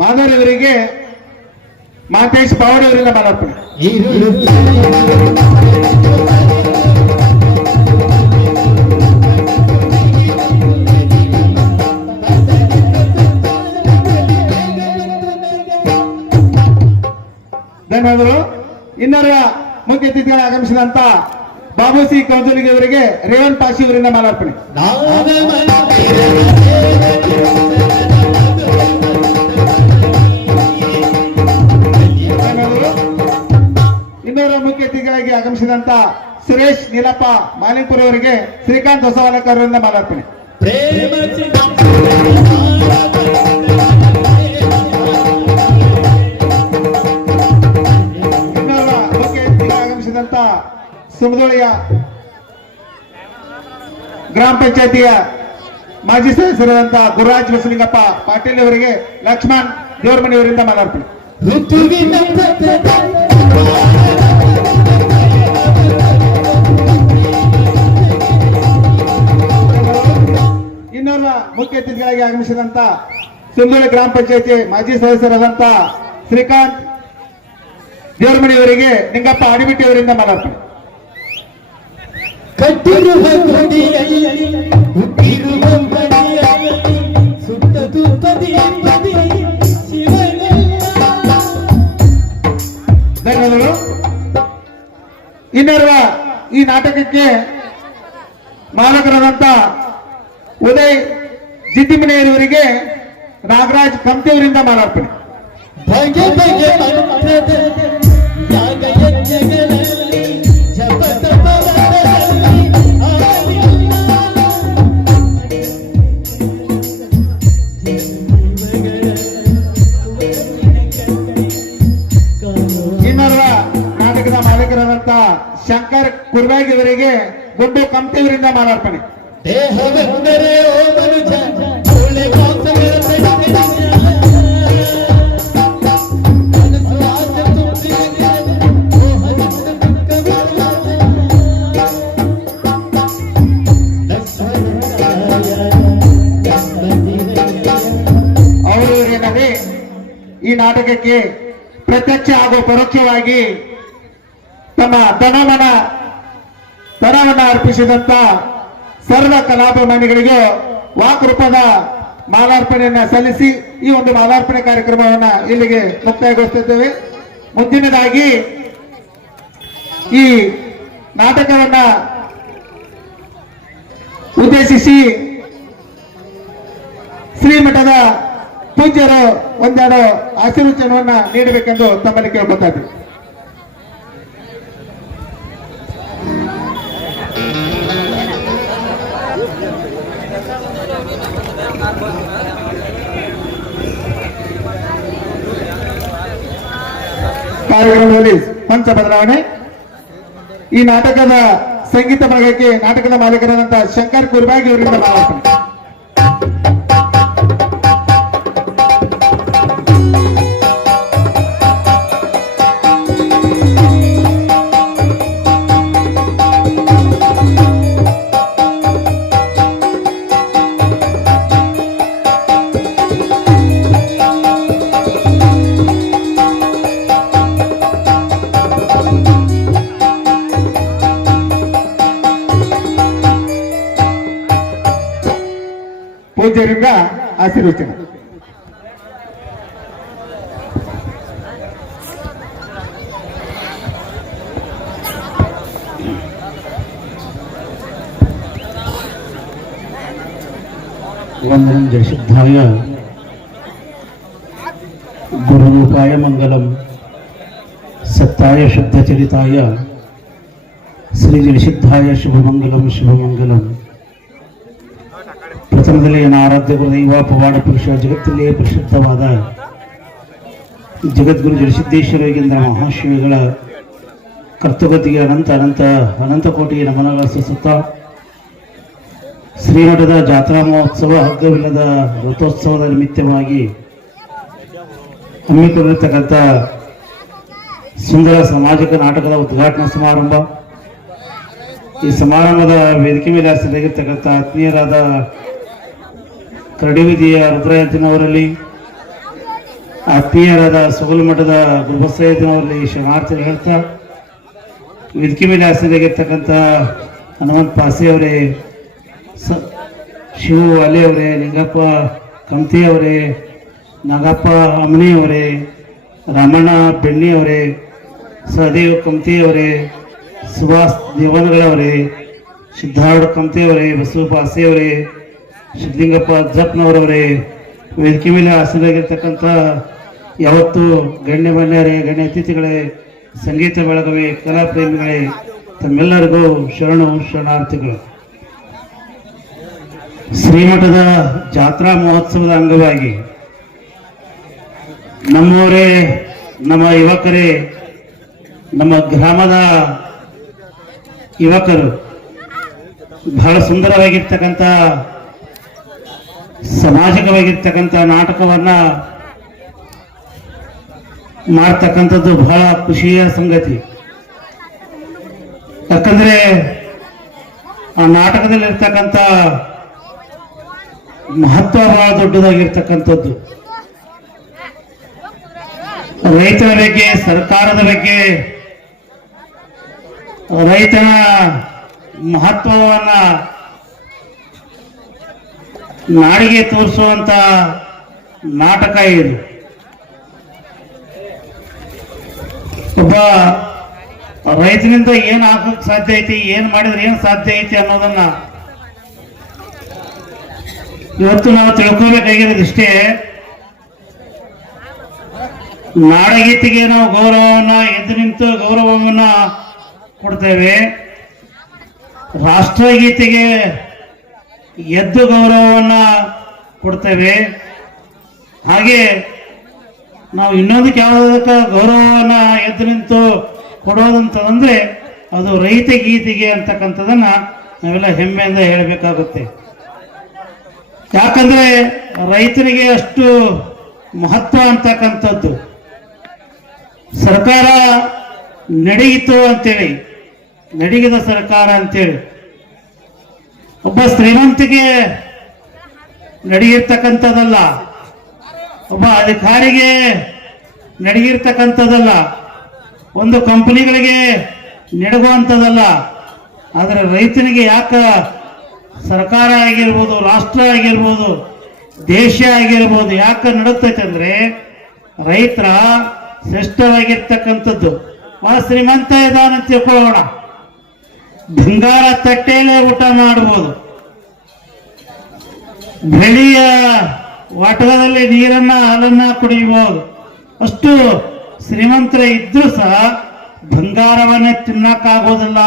ಮಾದರ್ ಇವರಿಗೆ ಮಾತೇಶ್ ಬಾವಡಿ ಅವರಿಂದ ಮಾಲಾರ್ಪಣೆ. ಧನ್ಯವಾದಗಳು. ಇನ್ನರ ಮುಖ್ಯ ಅತಿಥಿಗಳು ಆಗಮಿಸಿದಂತ ಬಾಬುಸಿ ಕೌಜಲಿಗೆ ಅವರಿಗೆ ರೇವಣ್ ಪಾಶಿ ಅವರಿಂದ ಮಾಲಾರ್ಪಣೆ. ಇನ್ನೂರ ಮುಖ್ಯ ಅತಿಥಿಗಳಾಗಿ ಆಗಮಿಸಿದಂತ ಸುರೇಶ್ ನೀಲಪ್ಪ ಮಾಲಿಂಪುರ ಅವರಿಗೆ ಶ್ರೀಕಾಂತ್ ಹೊಸವಾಲಕರ್ ಅವರಿಂದ ಮಾಲಾರ್ಪಣೆ. ಇನ್ನೂರ ಮುಖ್ಯ ಅತಿಥಿಗಳು ಆಗಮಿಸಿದಂತ ಸುಮದೊಳಿಯ ಗ್ರಾಮ ಪಂಚಾಯತಿಯ ಮಾಜಿ ಸದಸ್ಯರಾದಂತಹ ಗುರುರಾಜ್ ಬಸಲಿಂಗಪ್ಪ ಪಾಟೀಲ್ ಅವರಿಗೆ ಲಕ್ಷ್ಮಣ್ ದೇವರಮನಿ ಅವರಿಂದ ಮಾಲಾರ್ಪಣೆ. ಇನ್ನೋರ್ವ ಮುಖ್ಯ ಅತಿಥಿಗಳಾಗಿ ಆಗಮಿಸಿದಂತ ಸುಂದೋಳಿ ಗ್ರಾಮ ಪಂಚಾಯತಿ ಮಾಜಿ ಸದಸ್ಯರಾದಂತ ಶ್ರೀಕಾಂತ್ ದೇವರಮನಿ ಅವರಿಗೆ ನಿಂಗಪ್ಪ ಅಡಿಬಿಟ್ಟಿ ಅವರಿಂದ ಮಾಲಾರ್ಪಣೆ. ಕಟ್ಟಿರುವ ಗುಡಿಯಲ್ಲಿ ಹುಟ್ಟಿರುವ ಮನೆಯಲ್ಲಿ ಸುತ್ತದು ಪದಿ ಶಿವನ. ಧನ್ಯವಾದಗಳು. ಇನ್ನೋರ್ವ ಈ ನಾಟಕಕ್ಕೆ ಮಾಲಕರಾದಂತ ಉದಯ್ ಜಿದ್ದಿಮನೆಯವರಿಗೆ ನಾಗರಾಜ್ ಕಂಪ್ತಿ ಅವರಿಂದ ಮಾಲಾರ್ಪಣೆ. ಬಗೆ ಬಗೆ ಮಂತ್ರದ ಯಾಗ ಯಜ್ಞಗಳಲ್ಲಿ ಜಪತ ಇನ್ನೋರ್ವ ನಾಟಕದ ಮಾಲೀಕರಾದಂತ ಶಂಕರ್ ಕುರ್ಬಾಗಿ ಅವರಿಗೆ ಗುಡ್ಡು ಕಂಪ್ತಿ ಅವರಿಂದ ಮಾಲಾರ್ಪಣೆ. ದೇಹವೆಂದರೆ ಓ ಮನುಜ ಒಳ್ಳೆ ಮಾತುಗಳ ಅವರು ಏನಂದ್ರೆ ಈ ನಾಟಕಕ್ಕೆ ಪ್ರತ್ಯಕ್ಷ ಹಾಗೂ ಪರೋಕ್ಷವಾಗಿ ತಮ್ಮ ಧನವನ್ನ ಅರ್ಪಿಸಿದಂತ ಸರ್ವ ಕಲಾಭಿಮಾನಿಗಳಿಗೂ ವಾಕ್ರೂಪದ ಮಾಲಾರ್ಪಣೆಯನ್ನ ಸಲ್ಲಿಸಿ ಈ ಒಂದು ಮಾಲಾರ್ಪಣೆ ಕಾರ್ಯಕ್ರಮವನ್ನ ಇಲ್ಲಿಗೆ ಮುಕ್ತಾಯಗೊಳಿಸುತ್ತಿದ್ದೇವೆ. ಮುಂದಿನದಾಗಿ ಈ ನಾಟಕವನ್ನ ಉದ್ದೇಶಿಸಿ ಶ್ರೀಮಠದ ಪೂಜ್ಯರು ಒಂದೆರಡು ಆಶೀರ್ವಚನವನ್ನ ನೀಡಬೇಕೆಂದು ತಮ್ಮಲ್ಲಿ ಕೇಳ್ಕೊತಾ ಇದ್ದೀವಿ. ಕಾರ್ಯಕ್ರಮದಲ್ಲಿ ಪಂಚ ಬದಲಾವಣೆ. ಈ ನಾಟಕದ ಸಂಗೀತ ಭಾಗಕ್ಕೆ ನಾಟಕದ ಮಾಲೀಕರಾದಂತಹ ಶಂಕರ್ ಕುರ್ಬಾಗಿ ಅವರಿಂದ ಮಾಲಾರ್ಪಣೆ. ಪೂಜ್ಯರಿಂದ ಆಶೀರ್ವಚನ. ವಂದನಂ ಜಯಸಿದ್ಧಾಯ ಗುರುಮುಖಾಯ ಮಂಗಲಂ ಸತ್ತಾಯ ಶುದ್ಧಚರಿತಾಯ ಶ್ರೀ ಜಯಸಿದ್ಧಾಯ ಶುಭಮಂಗಲಂ ಶುಭಮಂಗಲಂ. ಪ್ರಥಮದಲ್ಲಿ ನನ್ನ ಆರಾಧ್ಯ ಗುರುದೈವ ಪವಾಡ ಪುರುಷ ಜಗತ್ತಿನಲ್ಲೇ ಪ್ರಸಿದ್ಧವಾದ ಜಗದ್ಗುರು ಜಯಸಿದ್ದೇಶ್ವರಗಿಂದ ಮಹಾಶಿವಗಳ ಕರ್ತೃಗತಿಗೆ ಅನಂತ ಕೋಟಿ ನಮನಗಳ ಸುತ್ತ ಶ್ರೀಮಠದ ಜಾತ್ರಾ ಮಹೋತ್ಸವ ಹಗ್ಗವಿಲ್ಲದ ರಥೋತ್ಸವದ ನಿಮಿತ್ತವಾಗಿ ಹಮ್ಮಿಕೊಂಡಿರ್ತಕ್ಕಂಥ ಸುಂದರ ಸಾಮಾಜಿಕ ನಾಟಕದ ಉದ್ಘಾಟನಾ ಸಮಾರಂಭ. ಈ ಸಮಾರಂಭದ ವೇದಿಕೆ ಮೇಲೆ ಆಸಕ್ತರಾಗಿರ್ತಕ್ಕಂಥ ಆತ್ಮೀಯರಾದ ಕರಡಿವಿದಿಯ ರುದ್ರಯಂತಿನವರಲ್ಲಿ ಆತ್ಮೀಯರಾದ ಸೊಗಲು ಮಠದ ಗುರುಬಸಯ್ಯನವರಲ್ಲಿ ಶರಣಾರ್ಥಿ ಹೇಳ್ತಾ ವೇದಿಕೆ ಮೇಲೆ ಆಸೀನಾಗಿರ್ತಕ್ಕಂಥ ಹನುಮಂತ ಪಾಸೆ ಅವರೇ, ಶಿವು ಅಲೆ ಅವರೇ, ಲಿಂಗಪ್ಪ ಕಮತಿ ಅವರೇ, ನಾಗಪ್ಪ ಅಮನಿ ಅವರೇ, ರಾಮಣ್ಣ ಬೆಣ್ಣಿ ಅವರೇ, ಸಹದೇವ್ ಕಮತಿ ಅವರೇ, ಸುಭಾಷ್ ದೇವನಗಳವರೇ, ಸಿದ್ಧಾರ್ಥ ಕಮತಿ ಅವರೇ, ಬಸವ ಪಾಸೆ ಅವರೇ, ಸಿದ್ಧಲಿಂಗಪ್ಪ ಜಪ್ನವರವರೇ, ವೇದಿಕೆ ಮೇಲೆ ಆಸೀನಾಗಿರ್ತಕ್ಕಂಥ ಯಾವತ್ತು ಗಣ್ಯಮಾನ್ಯರೇ, ಗಣ್ಯ ಅತಿಥಿಗಳೇ, ಸಂಗೀತ ಬೆಳಗವೇ, ಕಲಾ ಪ್ರೇಮಿಗಳೇ, ತಮ್ಮೆಲ್ಲರಿಗೂ ಶರಣಾರ್ಥಿಗಳು. ಶ್ರೀಮಠದ ಜಾತ್ರಾ ಮಹೋತ್ಸವದ ಅಂಗವಾಗಿ ನಮ್ಮವರೇ, ನಮ್ಮ ಯುವಕರೇ, ನಮ್ಮ ಗ್ರಾಮದ ಯುವಕರು ಬಹಳ ಸುಂದರವಾಗಿರ್ತಕ್ಕಂಥ ಸಾಮಾಜಿಕವಾಗಿರ್ತಕ್ಕಂಥ ನಾಟಕವನ್ನ ಮಾಡ್ತಕ್ಕಂಥದ್ದು ಬಹಳ ಖುಷಿಯ ಸಂಗತಿ. ಯಾಕಂದ್ರೆ ಆ ನಾಟಕದಲ್ಲಿರ್ತಕ್ಕಂಥ ಮಹತ್ವ ಬಹಳ ದೊಡ್ಡದಾಗಿರ್ತಕ್ಕಂಥದ್ದು. ರೈತರ ಬಗ್ಗೆ, ಸರ್ಕಾರದ ಬಗ್ಗೆ, ರೈತನ ಮಹತ್ವವನ್ನ ನಾಡಿಗೆ ತೋರಿಸುವಂತ ನಾಟಕ ಇದು. ಒಬ್ಬ ರೈತನಿಂದ ಏನ್ ಆಗಕ್ ಸಾಧ್ಯ ಐತಿ, ಏನ್ ಮಾಡಿದ್ರೆ ಏನ್ ಸಾಧ್ಯ ಐತಿ ಅನ್ನೋದನ್ನ ಇವತ್ತು ನಾವು ತಿಳ್ಕೋಬೇಕಾಗಿರೋದಿಷ್ಟೇ. ನಾಡಗೀತೆಗೆ ನಾವು ಗೌರವವನ್ನ ಎದ್ದು ನಿಂತು ಗೌರವವನ್ನ ಕೊಡ್ತೇವೆ. ರಾಷ್ಟ್ರಗೀತೆಗೆ ಎದ್ದು ಗೌರವವನ್ನ ಕೊಡ್ತೇವೆ. ಹಾಗೆ ನಾವು ಇನ್ನೊಂದಕ್ಕೆ ಯಾವುದಕ್ಕ ಗೌರವವನ್ನ ಎದ್ದು ನಿಂತು ಕೊಡೋದಂತಂದ್ರೆ ಅದು ರೈತ ಗೀತೆಗೆ ಅಂತಕ್ಕಂಥದನ್ನ ನಾವೆಲ್ಲ ಹೆಮ್ಮೆಯಿಂದ ಹೇಳಬೇಕಾಗುತ್ತೆ. ಯಾಕಂದ್ರೆ ರೈತರಿಗೆ ಅಷ್ಟು ಮಹತ್ವ ಅಂತಕ್ಕಂಥದ್ದು. ಸರ್ಕಾರ ನಡೀತು ಅಂತೇಳಿ, ನಡೀಗಿದ ಸರ್ಕಾರ ಅಂತೇಳಿ ಒಬ್ಬ ಶ್ರೀಮಂತಿಗೆ ನಡೆಯಿರ್ತಕ್ಕಂಥದ್ದಲ್ಲ, ಒಬ್ಬ ಅಧಿಕಾರಿಗೆ ನಡೆಯಿರ್ತಕ್ಕಂಥದ್ದಲ್ಲ, ಒಂದು ಕಂಪನಿಗಳಿಗೆ ನಡೆಗುವಂಥದ್ದಲ್ಲ. ಆದರೆ ರೈತನಿಗೆ ಯಾಕ ಸರ್ಕಾರ ಆಗಿರ್ಬೋದು, ರಾಷ್ಟ್ರ ಆಗಿರ್ಬೋದು, ದೇಶ ಆಗಿರ್ಬೋದು ಯಾಕೆ ನಡುತ್ತೈತೆ ಅಂದ್ರೆ ರೈತರ ಶ್ರೇಷ್ಠವಾಗಿರ್ತಕ್ಕಂಥದ್ದು. ಆ ಶ್ರೀಮಂತ ಇದಾನ ತಿಳ್ಕೊಳ್ಳೋಣ, ಬಂಗಾರ ತಟ್ಟೆಯಲ್ಲೇ ಊಟ ಮಾಡಬಹುದು, ಬೆಳೆಯ ವಾಟಕದಲ್ಲಿ ನೀರನ್ನ ಹಾಲನ್ನ ಕುಡಿಯಬಹುದು. ಅಷ್ಟು ಶ್ರೀಮಂತರ ಇದ್ರೂ ಸಹ ಬಂಗಾರವನ್ನೇ ತಿನ್ನಕ್ಕಾಗೋದಿಲ್ಲ,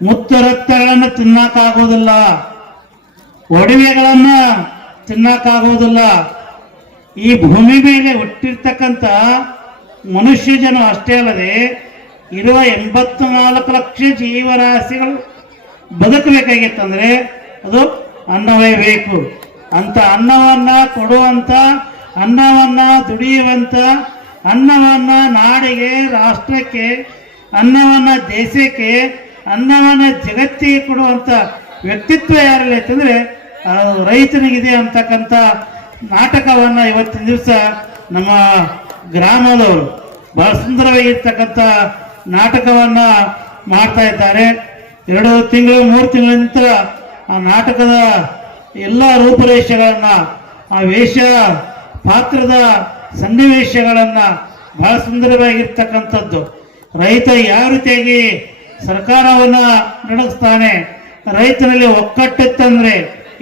ಮುತ್ತು ರಕ್ತಗಳನ್ನು ತಿನ್ನಕ್ಕಾಗೋದಿಲ್ಲ, ಒಡವೆಗಳನ್ನ ತಿನ್ನಕ್ಕಾಗೋದಿಲ್ಲ. ಈ ಭೂಮಿ ಮೇಲೆ ಹುಟ್ಟಿರ್ತಕ್ಕಂಥ ಮನುಷ್ಯ ಜನ ಅಷ್ಟೇ ಅಲ್ಲದೆ ಇರುವ 84 ಲಕ್ಷ ಜೀವರಾಶಿಗಳು ಬದುಕಬೇಕಾಗಿತ್ತಂದ್ರೆ ಅದು ಅನ್ನವೇ ಬೇಕು. ಅಂತ ಅನ್ನವನ್ನ ಕೊಡುವಂತ, ಅನ್ನವನ್ನ ದುಡಿಯುವಂತ, ಅನ್ನವನ್ನ ನಾಡಿಗೆ, ರಾಷ್ಟ್ರಕ್ಕೆ, ಅನ್ನವನ್ನ ದೇಶಕ್ಕೆ, ಅನ್ನವನ್ನ ಜಗತ್ತಿಗೆ ಕೊಡುವಂತ ವ್ಯಕ್ತಿತ್ವ ಯಾರಿಲ್ಲ ಅಂತಂದ್ರೆ ರೈತನಿಗಿದೆ ಅಂತಕ್ಕಂಥ ನಾಟಕವನ್ನ ಇವತ್ತಿನ ದಿವಸ ನಮ್ಮ ಗ್ರಾಮದವರು ಬಹಳ ಸುಂದರವಾಗಿರ್ತಕ್ಕಂಥ ನಾಟಕವನ್ನ ಮಾಡ್ತಾ ಇದ್ದಾರೆ. 2 ತಿಂಗಳು 3 ತಿಂಗಳ ನಂತರ ಆ ನಾಟಕದ ಎಲ್ಲ ರೂಪುರೇಷೆಗಳನ್ನ, ಆ ವೇಷ ಪಾತ್ರದ ಸನ್ನಿವೇಶಗಳನ್ನ ಬಹಳ ಸುಂದರವಾಗಿರ್ತಕ್ಕಂಥದ್ದು. ರೈತ ಯಾವ ರೀತಿಯಾಗಿ ಸರ್ಕಾರವನ್ನ ನಡೆಸ್ತಾನೆ, ರೈತನಲ್ಲಿ ಒಕ್ಕಟ್ಟಿತ್ತಂದ್ರೆ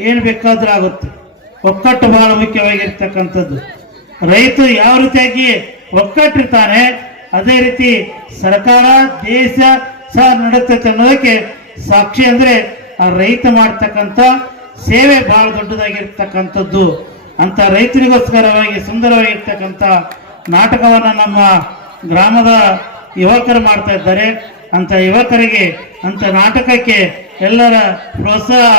ಏನು ಬೇಕಾದ್ರೂ ಆಗುತ್ತೆ. ಒಕ್ಕಟ್ಟು ಬಹಳ ಮುಖ್ಯವಾಗಿರ್ತಕ್ಕಂಥದ್ದು. ರೈತ ಯಾವ ರೀತಿಯಾಗಿ ಒಕ್ಕಟ್ಟಿರ್ತಾನೆ ಅದೇ ರೀತಿ ಸರ್ಕಾರ, ದೇಶ ಸಹ ನಡೆಯುತ್ತೆ ಅನ್ನೋದಕ್ಕೆ ಸಾಕ್ಷಿ ಅಂದ್ರೆ ಆ ರೈತ ಮಾಡ್ತಕ್ಕಂಥ ಸೇವೆ ಬಹಳ ದೊಡ್ಡದಾಗಿರ್ತಕ್ಕಂಥದ್ದು. ಅಂತ ರೈತರಿಗೋಸ್ಕರವಾಗಿ ಸುಂದರವಾಗಿರ್ತಕ್ಕಂಥ ನಾಟಕವನ್ನ ನಮ್ಮ ಗ್ರಾಮದ ಯುವಕರು ಮಾಡ್ತಾ ಇದ್ದಾರೆ. ಅಂತ ಯುವಕರಿಗೆ, ಅಂತ ನಾಟಕಕ್ಕೆ ಎಲ್ಲರ ಪ್ರೋತ್ಸಾಹ,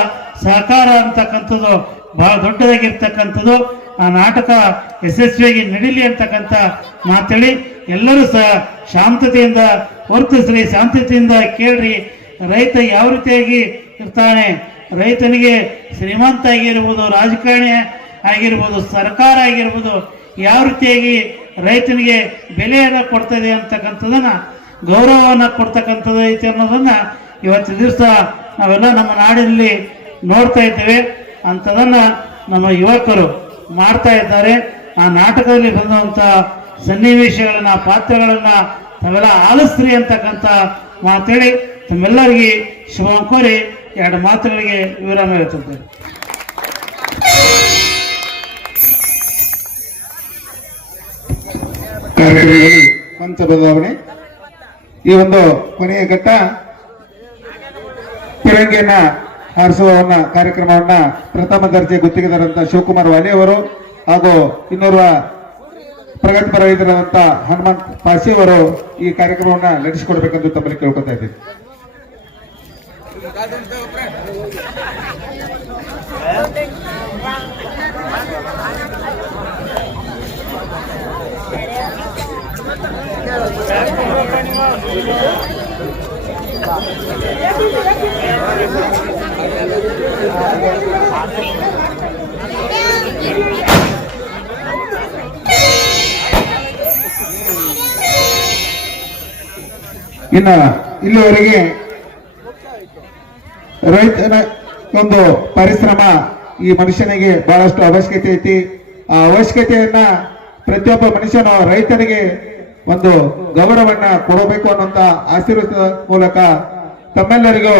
ಸಹಕಾರ ಅಂತಕ್ಕಂಥದ್ದು ಬಹಳ ದೊಡ್ಡದಾಗಿರ್ತಕ್ಕಂಥದ್ದು. ಆ ನಾಟಕ ಯಶಸ್ವಿಯಾಗಿ ನಡೀಲಿ ಅಂತಕ್ಕಂಥ ಮಾತೇಳಿ ಎಲ್ಲರೂ ಸಹ ಶಾಂತತೆಯಿಂದ ವರ್ತಿಸ್ರಿ, ಶಾಂತತೆಯಿಂದ ಕೇಳ್ರಿ. ರೈತ ಯಾವ ರೀತಿಯಾಗಿ ಇರ್ತಾನೆ, ರೈತನಿಗೆ ಶ್ರೀಮಂತ ಆಗಿರ್ಬೋದು, ರಾಜಕಾರಣಿ ಆಗಿರ್ಬೋದು, ಸರ್ಕಾರ ಆಗಿರ್ಬೋದು, ಯಾವ ರೀತಿಯಾಗಿ ರೈತನಿಗೆ ಬೆಲೆಯನ್ನು ಕೊಡ್ತದೆ ಅಂತಕ್ಕಂಥದನ್ನ ಗೌರವವನ್ನು ಕೊಡ್ತಕ್ಕಂಥದ್ದು ಐತೆ ಅನ್ನೋದನ್ನ ಇವತ್ತು ದಿವಸ ನಾವೆಲ್ಲ ನಮ್ಮ ನಾಡಿನಲ್ಲಿ ನೋಡ್ತಾ ಇದ್ದೇವೆ. ಅಂಥದನ್ನ ನಮ್ಮ ಯುವಕರು ಮಾಡ್ತಾ ಇದ್ದಾರೆ. ಆ ನಾಟಕದಲ್ಲಿ ಬಂದಂಥ ಸನ್ನಿವೇಶಗಳನ್ನ ಪಾತ್ರಗಳನ್ನ ತಾವೆಲ್ಲ ಆಲಿಸ್ರಿ ಅಂತಕ್ಕಂಥ ಮಾತೇಳಿ ತಮ್ಮೆಲ್ಲರಿಗೆ ಶುಭ ಕೋರಿ ಎರಡು ಮಾತುಗಳಿಗೆ ವಿರಾಮ ಹೇಳ್ತಿದ್ದೇನೆ. ಕಾರ್ಯಕ್ರಮದಲ್ಲಿ ಮಂಚ ಬದಲಾವಣೆ. ಈ ಒಂದು ಕೊನೆಯ ಘಟ್ಟ ತಿರಂಗಿಯನ್ನ ಹಾರಿಸುವವನ್ನ ಕಾರ್ಯಕ್ರಮವನ್ನ ಪ್ರಥಮ ದರ್ಜೆ ಗುತ್ತಿಗೆದಾರಂತ ಶಿವಕುಮಾರ್ ವಾಲಿ ಅವರು ಹಾಗೂ ಇನ್ನೋರ್ವ ಪ್ರಗತಿಪರ ರೈತರಾದಂತ ಹನುಮಂತ್ ಪಾಸಿ ಅವರು ಈ ಕಾರ್ಯಕ್ರಮವನ್ನ ನಡೆಸಿಕೊಡ್ಬೇಕೆಂದು ತಮ್ಮಲ್ಲಿ ಕೇಳ್ಕೊತಾ ಇದ್ದೀವಿ. ಇನ್ನ ಇಲ್ಲಿವರೆಗೆ ರೈತನ ಒಂದು ಪರಿಶ್ರಮ ಈ ಮನುಷ್ಯನಿಗೆ ಬಹಳಷ್ಟು ಅವಶ್ಯಕತೆ ಐತಿ. ಆ ಅವಶ್ಯಕತೆಯನ್ನ ಪ್ರತಿಯೊಬ್ಬ ಮನುಷ್ಯನು ರೈತನಿಗೆ ಒಂದು ಗೌರವವನ್ನ ಕೊಡಬೇಕು ಅನ್ನುವಂತ ಆಶೀರ್ವಾದದ ಮೂಲಕ ತಮ್ಮೆಲ್ಲರಿಗೂ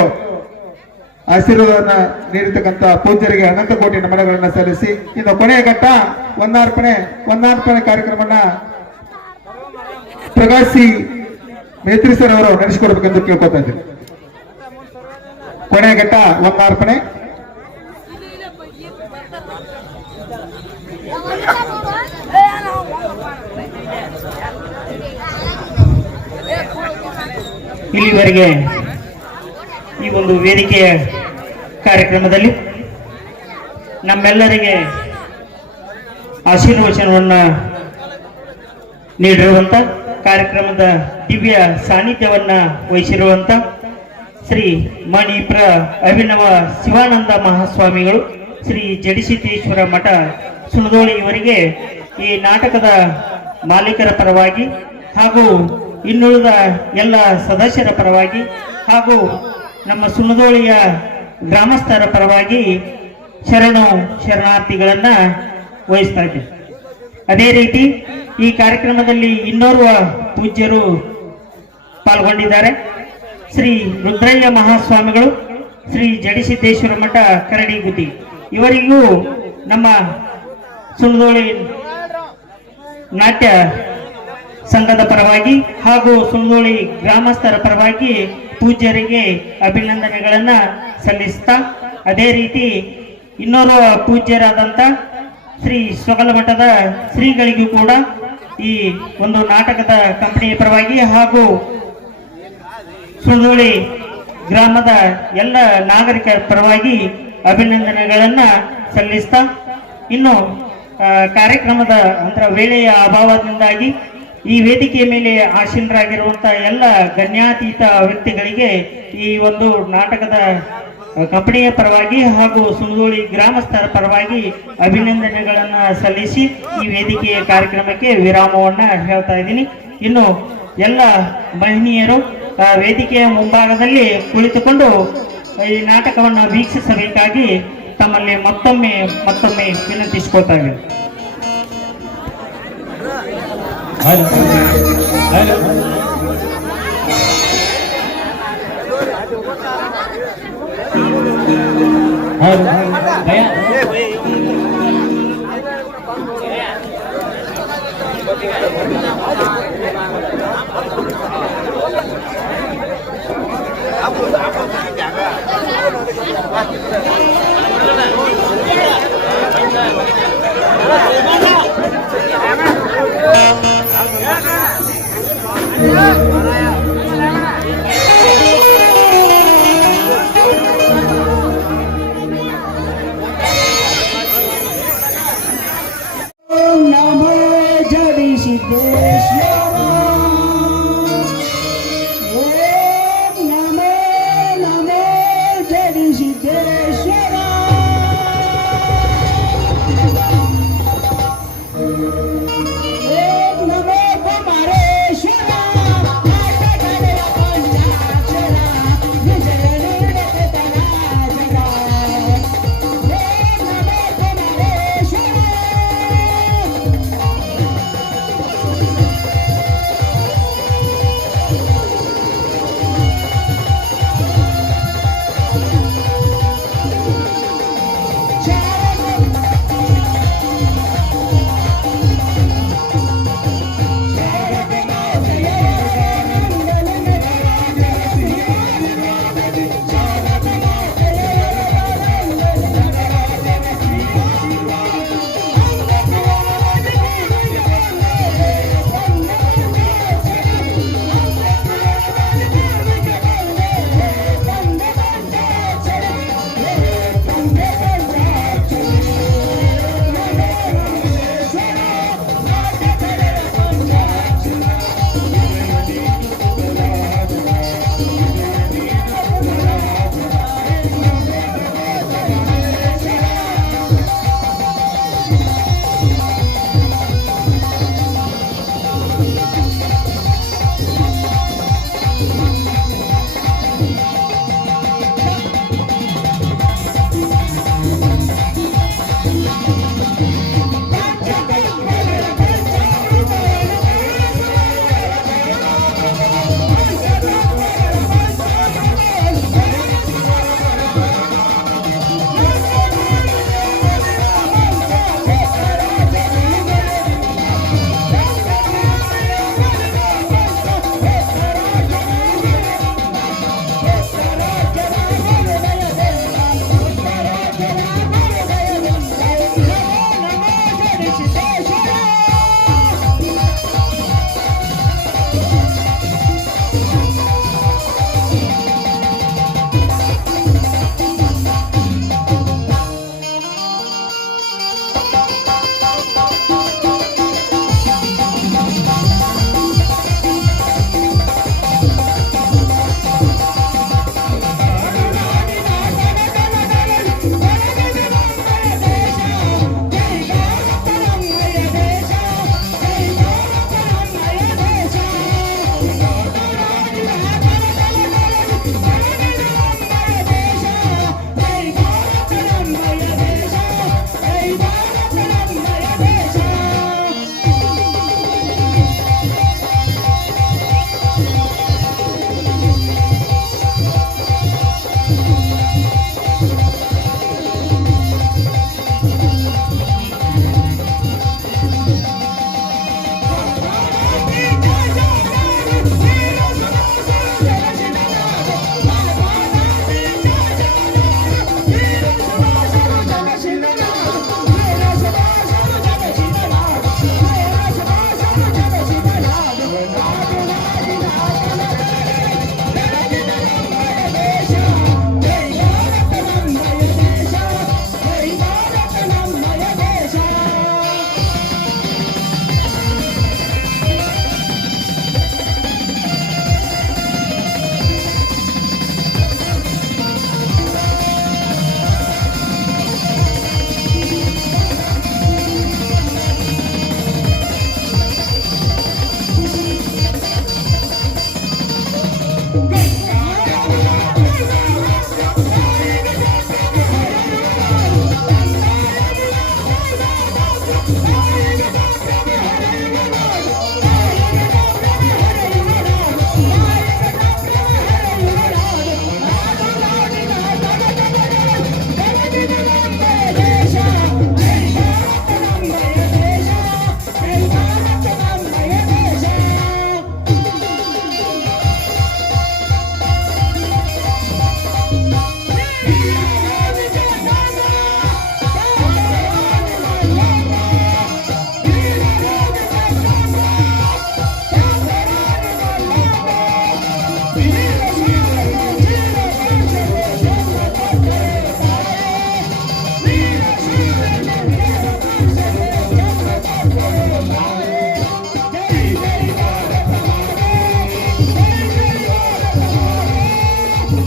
ಆಶೀರ್ವಾದವನ್ನ ನೀಡಿರ್ತಕ್ಕಂಥ ಪೂಜ್ಯರಿಗೆ ಅನಂತ ಕೋಟಿ ನಮನಗಳನ್ನ ಸಲ್ಲಿಸಿ ಇನ್ನು ಕೊನೆಯ ಘಟ್ಟ ಒಂದಾರ್ಪಣೆ ಕಾರ್ಯಕ್ರಮವನ್ನ ಪ್ರಕಾಶ್ ಸಿ ಮೇತ್ರಿ ಸರ್ ಅವರು ನಡೆಸಿಕೊಡ್ಬೇಕೆಂದು ಕೇಳ್ಕೊತಾ ಇದ್ದೀನಿ. ಕೊನೆಯ ಘಟ್ಟ ಒಂದಾರ್ಪಣೆ. ಇಲ್ಲಿವರೆಗೆ ಈ ಒಂದು ವೇದಿಕೆಯ ಕಾರ್ಯಕ್ರಮದಲ್ಲಿ ನಮ್ಮೆಲ್ಲರಿಗೆ ಆಶೀರ್ವಚನವನ್ನು ನೀಡಿರುವಂತ ಕಾರ್ಯಕ್ರಮದ ದಿವ್ಯ ಸಾನ್ನಿಧ್ಯವನ್ನ ವಹಿಸಿರುವಂತ ಶ್ರೀ ಮಣಿಪ್ರ ಅಭಿನವ ಶಿವಾನಂದ ಮಹಾಸ್ವಾಮಿಗಳು, ಶ್ರೀ ಜಡಿಸಿದ್ದೇಶ್ವರ ಮಠ ಸುಣದೋಳಿ ಇವರಿಗೆ ಈ ನಾಟಕದ ಮಾಲೀಕರ ಪರವಾಗಿ ಹಾಗೂ ಇನ್ನುಳಿದ ಎಲ್ಲ ಸದಸ್ಯರ ಪರವಾಗಿ ಹಾಗೂ ನಮ್ಮ ಸುಣದೋಳಿಯ ಗ್ರಾಮಸ್ಥರ ಪರವಾಗಿ ಶರಣಾರ್ಥಿಗಳನ್ನ ವಹಿಸ್ತಾ ಇದ್ದೇವೆ. ಅದೇ ರೀತಿ ಈ ಕಾರ್ಯಕ್ರಮದಲ್ಲಿ ಇನ್ನೋರ್ವ ಪೂಜ್ಯರು ಪಾಲ್ಗೊಂಡಿದ್ದಾರೆ. ಶ್ರೀ ರುದ್ರಯ್ಯ ಮಹಾಸ್ವಾಮಿಗಳು, ಶ್ರೀ ಜಡಿಸಿದ್ದೇಶ್ವರ ಮಠ ಕರಡಿಗುದ್ದಿ ಇವರಿಗೂ ನಮ್ಮ ಸುಣದೋಳಿ ನಾಟ್ಯ ಸಂಘದ ಪರವಾಗಿ ಹಾಗೂ ಸುಣದೋಳಿ ಗ್ರಾಮಸ್ಥರ ಪರವಾಗಿ ಪೂಜ್ಯರಿಗೆ ಅಭಿನಂದನೆಗಳನ್ನ ಸಲ್ಲಿಸ್ತಾ, ಅದೇ ರೀತಿ ಇನ್ನೋರ್ವ ಪೂಜ್ಯರಾದಂತ ಶ್ರೀ ಸ್ವಗಲ ಮಠದ ಶ್ರೀಗಳಿಗೂ ಕೂಡ ಈ ಒಂದು ನಾಟಕದ ಕಂಪನಿಯ ಪರವಾಗಿ ಹಾಗೂ ಸುಣದೋಳಿ ಗ್ರಾಮದ ಎಲ್ಲ ನಾಗರಿಕರ ಪರವಾಗಿ ಅಭಿನಂದನೆಗಳನ್ನ ಸಲ್ಲಿಸ್ತಾ, ಇನ್ನು ಕಾರ್ಯಕ್ರಮದ ವೇಳೆಯ ಅಭಾವದಿಂದಾಗಿ ಈ ವೇದಿಕೆಯ ಮೇಲೆ ಆಸೀನರಾಗಿರುವಂತಹ ಎಲ್ಲ ಗಣ್ಯಾತೀತ ವ್ಯಕ್ತಿಗಳಿಗೆ ಈ ಒಂದು ನಾಟಕದ ಕಂಪನಿಯ ಪರವಾಗಿ ಹಾಗೂ ಸುಣದೋಳಿ ಗ್ರಾಮಸ್ಥರ ಪರವಾಗಿ ಅಭಿನಂದನೆಗಳನ್ನ ಸಲ್ಲಿಸಿ ಈ ವೇದಿಕೆಯ ಕಾರ್ಯಕ್ರಮಕ್ಕೆ ವಿರಾಮವನ್ನ ಹೇಳ್ತಾ ಇದ್ದೀನಿ. ಇನ್ನು ಎಲ್ಲ ಮಹಿಳೆಯರು ವೇದಿಕೆಯ ಮುಂಭಾಗದಲ್ಲಿ ಕುಳಿತುಕೊಂಡು ಈ ನಾಟಕವನ್ನು ವೀಕ್ಷಿಸಬೇಕಾಗಿ ತಮ್ಮಲ್ಲಿ ಮತ್ತೊಮ್ಮೆ ವಿನಂತಿಸಿಕೊಳ್ತಾ ಇದ್ದೀನಿ. Jai Siddheshwara.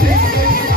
ಶ್ರೀ